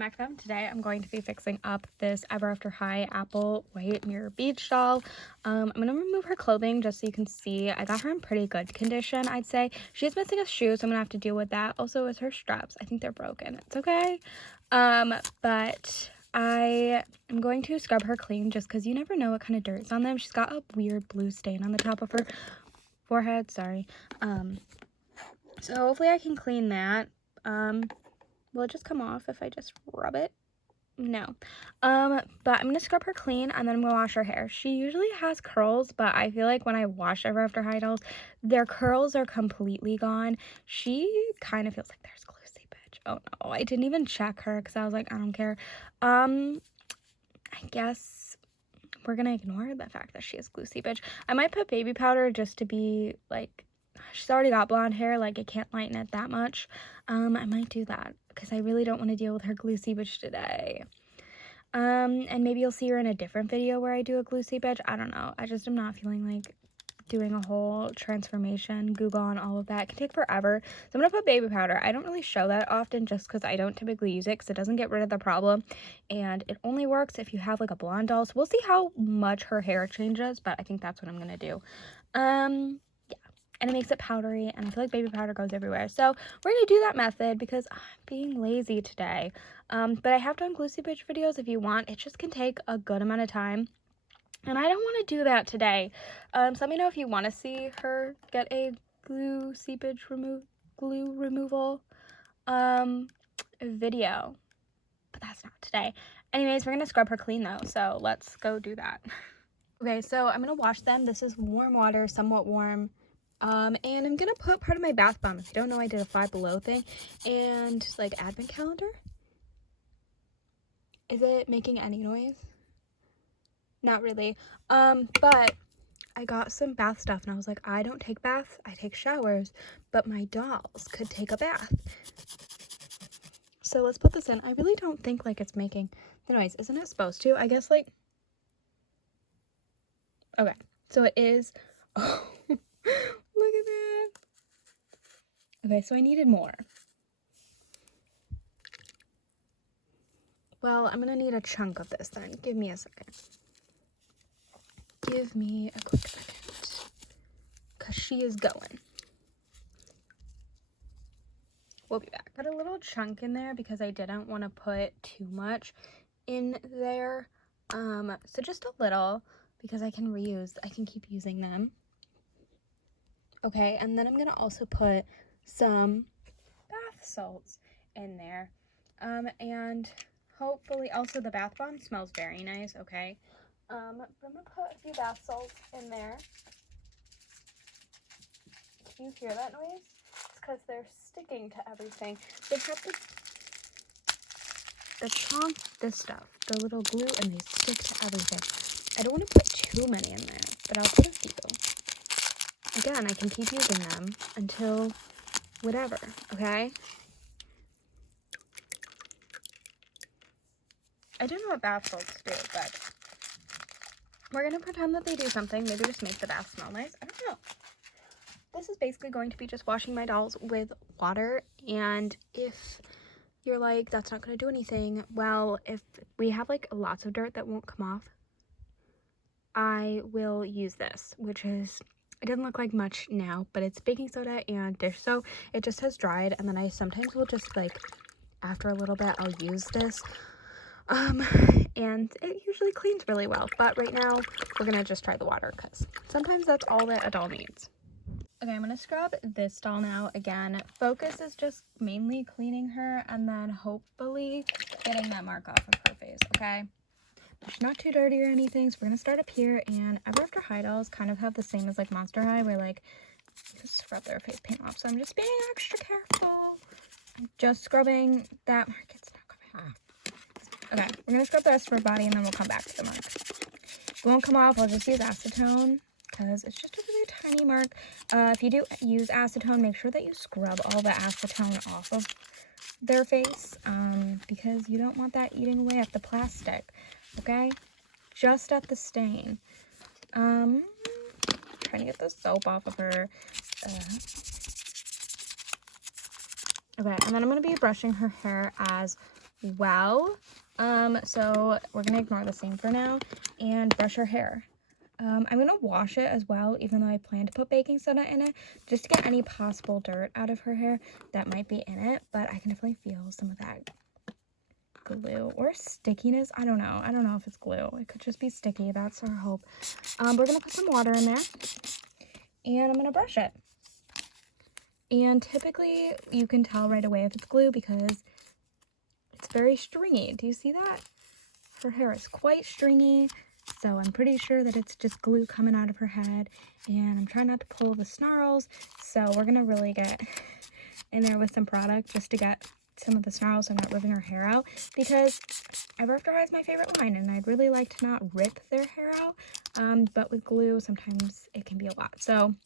I'm Ekdom. Today I'm going to be fixing up this Ever After High Apple White Mirror Beach doll. I'm going to remove her clothing just so you can see. I got her in pretty good condition, I'd say. She's missing a shoe, so I'm going to have to deal with that. Also, with her straps, I think they're broken. It's okay. But I am going to scrub her clean just because you never know what kind of dirt's on them. She's got a weird blue stain on the top of her forehead. Sorry. So hopefully I can clean that. Will it just come off if I just rub it? No. But I'm gonna scrub her clean and then I'm gonna wash her hair. She usually has curls, but I feel like when I wash Ever After High dolls, their curls are completely gone. She kind of feels like there's glue seepage. Oh no, I didn't even check her because I was like, I don't care. I guess we're gonna ignore the fact that she has glue seepage. I might put baby powder just to be like, she's already got blonde hair, like it can't lighten it that much. I might do that because I really don't want to deal with her glue seepage today. And maybe you'll see her in a different video where I do a glue seepage. I don't know. I just am not feeling like doing a whole transformation, Google on all of that. It can take forever. So I'm gonna put baby powder. I don't really show that often just because I don't typically use it because it doesn't get rid of the problem. And it only works if you have like a blonde doll. So we'll see how much her hair changes, but I think that's what I'm gonna do. And it makes it powdery, and I feel like baby powder goes everywhere. So we're going to do that method because I'm being lazy today. But I have done glue seepage videos if you want. It just can take a good amount of time. And I don't want to do that today. So let me know if you want to see her get a glue seepage glue removal video. But that's not today. Anyways, we're going to scrub her clean though. So let's go do that. Okay, so I'm going to wash them. This is warm water, somewhat warm. And I'm gonna put part of my bath bomb. If you don't know, I did a Five Below thing and like advent calendar. Is it making any noise? Not really. But I got some bath stuff and I was like, I don't take baths, I take showers, but my dolls could take a bath. So let's put this in. I really don't think like it's making the noise. Isn't it supposed to? I guess like, okay, so it is. Oh. Look at that. Okay, so I needed more. Well, I'm gonna need a chunk of this then. Give me a second. Give me a quick second. Because she is going. We'll be back. Got a little chunk in there because I didn't want to put too much in there. So just a little because I can keep using them. Okay, and then I'm going to also put some bath salts in there. And hopefully, also the bath bomb smells very nice, okay? I'm going to put a few bath salts in there. Do you hear that noise? It's because they're sticking to everything. They have the chunk, this stuff, the little glue, and they stick to everything. I don't want to put too many in there, but I'll put a few. Again, I can keep using them until whatever, okay? I don't know what bath salts do, but we're going to pretend that they do something. Maybe just make the bath smell nice. I don't know. This is basically going to be just washing my dolls with water. And if you're like, that's not going to do anything, well, if we have like lots of dirt that won't come off, I will use this, which is... It doesn't look like much now, but it's baking soda and dish soap. It just has dried, and then I sometimes will just, like, after a little bit, I'll use this. And it usually cleans really well. But right now, we're going to just try the water, because sometimes that's all that a doll needs. Okay, I'm going to scrub this doll now. Again, focus is just mainly cleaning her, and then hopefully getting that mark off of her face, okay? She's not too dirty or anything, so we're gonna start up here. And Ever After High dolls kind of have the same as like Monster High, where like you just scrub their face paint off. So I'm just being extra careful. I'm just scrubbing that mark. It's not coming off. Okay, we're gonna scrub the rest of her body and then we'll come back to the mark. If it won't come off, I'll just use acetone because it's just a really tiny mark. If you do use acetone, make sure that you scrub all the acetone off of their face because you don't want that eating away at the plastic. Okay, just at the stain. Trying to get the soap off of her. Okay, and then I'm going to be brushing her hair as well. So we're gonna ignore the same for now and brush her hair. I'm gonna wash it as well, even though I plan to put baking soda in it, just to get any possible dirt out of her hair that might be in it. But I can definitely feel some of that glue or stickiness. I don't know if it's glue. It could just be sticky. That's our hope. We're gonna put some water in there and I'm gonna brush it. And typically you can tell right away if it's glue because it's very stringy. Do you see that? Her hair is quite stringy, so I'm pretty sure that it's just glue coming out of her head. And I'm trying not to pull the snarls, so we're gonna really get in there with some product just to get some of the snarls so I'm not ripping her hair out, because I rough dry is my favorite line and I'd really like to not rip their hair out, but with glue sometimes it can be a lot. So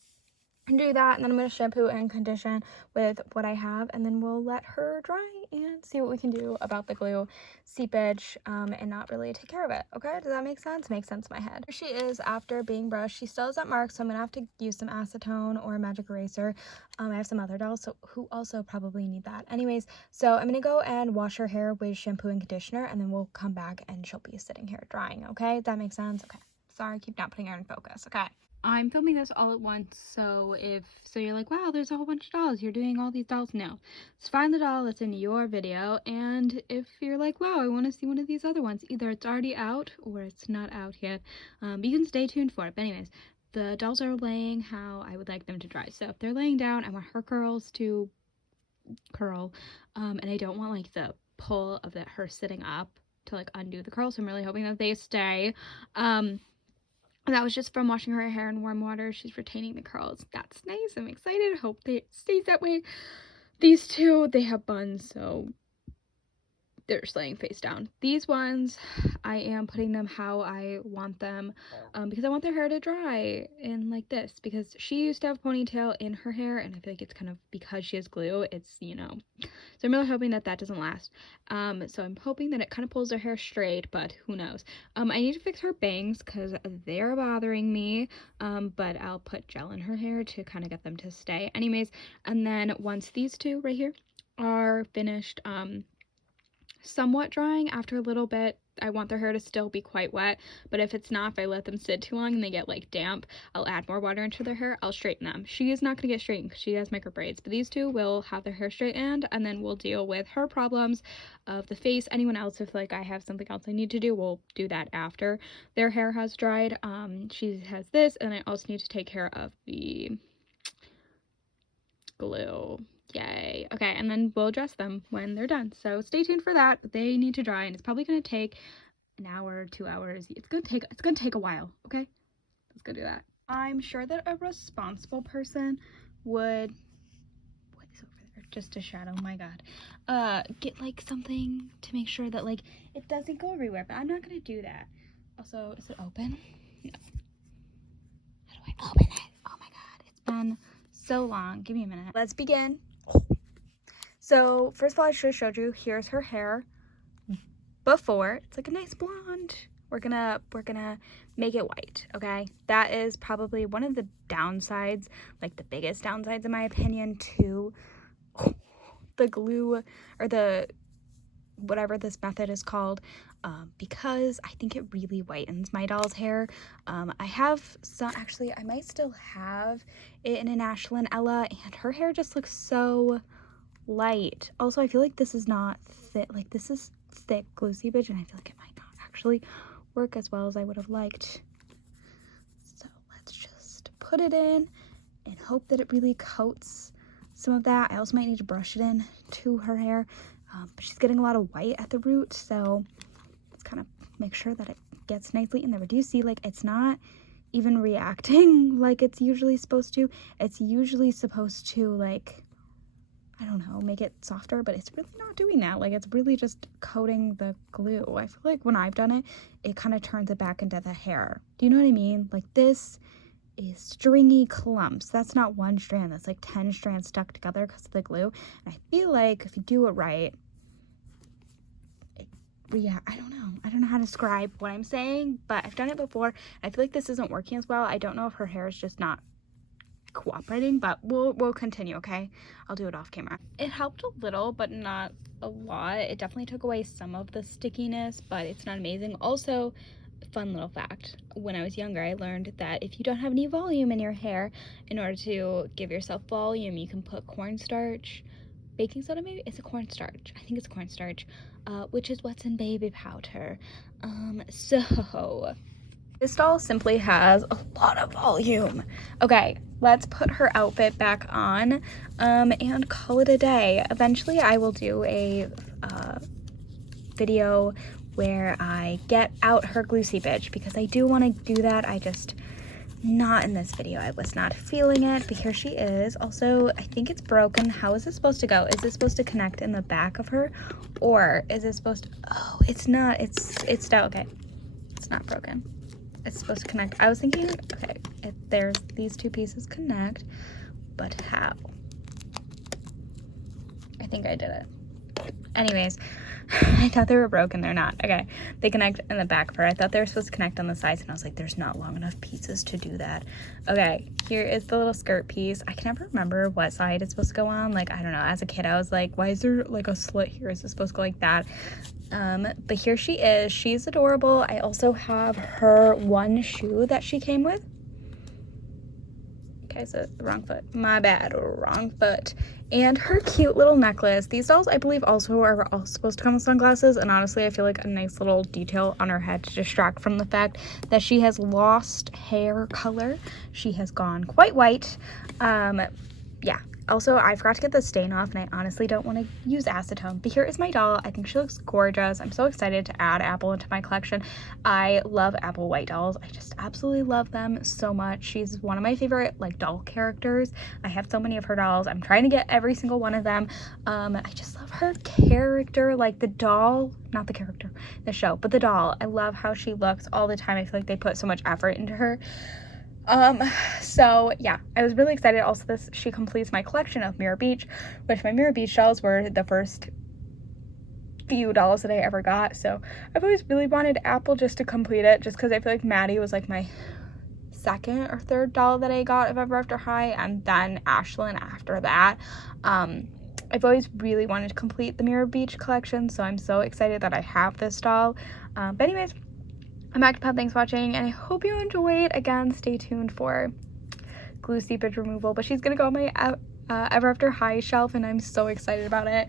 and do that, and then I'm going to shampoo and condition with what I have, and then we'll let her dry and see what we can do about the glue seepage, and not really take care of it. Okay, does that make sense? Makes sense in my head. Here she is after being brushed. She still has that mark, so I'm gonna have to use some acetone or a magic eraser. I have some other dolls who also probably need that. Anyways, so I'm gonna go and wash her hair with shampoo and conditioner, and then we'll come back and she'll be sitting here drying. Okay, that makes sense? Okay, sorry, I keep not putting her in focus. Okay, I'm filming this all at once, so you're like, wow, there's a whole bunch of dolls, you're doing all these dolls. No, just find the doll that's in your video, and if you're like, wow, I want to see one of these other ones, either it's already out or it's not out yet, but you can stay tuned for it. But anyways, the dolls are laying how I would like them to dry. So if they're laying down, I want her curls to curl, and I don't want like the pull of her sitting up to like undo the curls, so I'm really hoping that they stay. That was just from washing her hair in warm water. She's retaining the curls. That's nice. I'm excited. Hope it stays that way. These two, they have buns, so they're just laying face down. These ones, I am putting them how I want them, because I want their hair to dry and like this, because she used to have a ponytail in her hair, and I feel like it's kind of, because she has glue, it's, you know, so I'm really hoping that that doesn't last. So I'm hoping that it kind of pulls her hair straight, but who knows. I need to fix her bangs because they're bothering me, but I'll put gel in her hair to kind of get them to stay. Anyways, and then once these two right here are finished, somewhat drying, after a little bit, I want their hair to still be quite wet, but if it's not, if I let them sit too long and they get like damp, I'll add more water into their hair. I'll straighten them. She is not going to get straightened because she has micro braids, but these two will have their hair straightened, and then we'll deal with her problems of the face. Anyone else, if like I have something else I need to do, we'll do that after their hair has dried. She has this, and I also need to take care of the glue. Yay. Okay, and then we'll address them when they're done. So stay tuned for that. They need to dry, and it's probably going to take an hour, 2 hours. It's going to take a while, okay? Let's go do that. I'm sure that a responsible person would, what is over there? Just a shadow, my god. Get like something to make sure that like it doesn't go everywhere, but I'm not going to do that. Also, is it open? No. How do I open it? Oh my god, it's been so long. Give me a minute. Let's begin. So first of all, I should have showed you, here's her hair before. It's like a nice blonde. We're gonna make it white, okay? That is probably one of the downsides, like the biggest downsides in my opinion, to the glue or the whatever this method is called, because I think it really whitens my doll's hair. I have some, actually I might still have it in an Ashlyn Ella, and her hair just looks so light. Also, I feel like this is not thick, like this is thick glue seepage, and I feel like it might not actually work as well as I would have liked. So let's just put it in and hope that it really coats some of that. I also might need to brush it in to her hair, but she's getting a lot of white at the root, so let's kind of make sure that it gets nicely in there. But do you see, like, it's not even reacting like it's usually supposed to. It's usually supposed to, like, I don't know, make it softer, but it's really not doing that. Like, it's really just coating the glue. I feel like when I've done it, it kind of turns it back into the hair. Do you know what I mean? Like, this is stringy clumps. That's not one strand. That's like 10 strands stuck together because of the glue. And I feel like if you do it right, yeah, I don't know how to describe what I'm saying, but I've done it before. I feel like this isn't working as well. I don't know if her hair is just not cooperating, but we'll continue, okay? I'll do it off camera. It helped a little, but not a lot. It definitely took away some of the stickiness, but it's not amazing. Also, fun little fact, when I was younger, I learned that if you don't have any volume in your hair, in order to give yourself volume, you can put cornstarch, baking soda maybe? It's a cornstarch. I think it's cornstarch, which is what's in baby powder. So this doll simply has a lot of volume. Okay, let's put her outfit back on, and call it a day. Eventually, I will do a video where I get out her glue seepage because I do want to do that. I just, not in this video. I was not feeling it, but here she is. Also, I think it's broken. How is it supposed to go? Is it supposed to connect in the back of her, or is it supposed to, oh, it's not, it's still, okay. It's not broken. It's supposed to connect. I was thinking, okay, if there's these two pieces connect, but how? I think I did it. Anyways, I thought they were broken. They're not. Okay, they connect in the back of her. I thought they were supposed to connect on the sides, and I was like, there's not long enough pieces to do that. Okay, here is the little skirt piece. I can never remember what side it's supposed to go on. Like, I don't know. As a kid, I was like, why is there like a slit here? Is it supposed to go like that? But here she is. She's adorable. I also have her one shoe that she came with. Okay, so wrong foot. My bad, wrong foot. And her cute little necklace. These dolls, I believe, also are all supposed to come with sunglasses. And honestly, I feel like a nice little detail on her head to distract from the fact that she has lost hair color. She has gone quite white. Yeah. Also, I forgot to get the stain off, and I honestly don't want to use acetone. But here is my doll. I think she looks gorgeous. I'm so excited to add Apple into my collection. I love Apple white dolls. I just absolutely love them so much. She's one of my favorite, like, doll characters. I have so many of her dolls. I'm trying to get every single one of them. I just love her character, like the doll, not the character, the show, but the doll. I love how she looks all the time. I feel like they put so much effort into her. So yeah, I was really excited. Also, she completes my collection of Mirror Beach, which my Mirror Beach dolls were the first few dolls that I ever got. So I've always really wanted Apple just to complete it, just because I feel like Maddie was like my second or third doll that I got of Ever After High, and then Ashlyn after that. I've always really wanted to complete the Mirror Beach collection, so I'm so excited that I have this doll. But anyways, I'm back to Pet. Thanks for watching, and I hope you enjoyed. Again, stay tuned for glue seepage removal, but she's gonna go on my Ever After High shelf, and I'm so excited about it.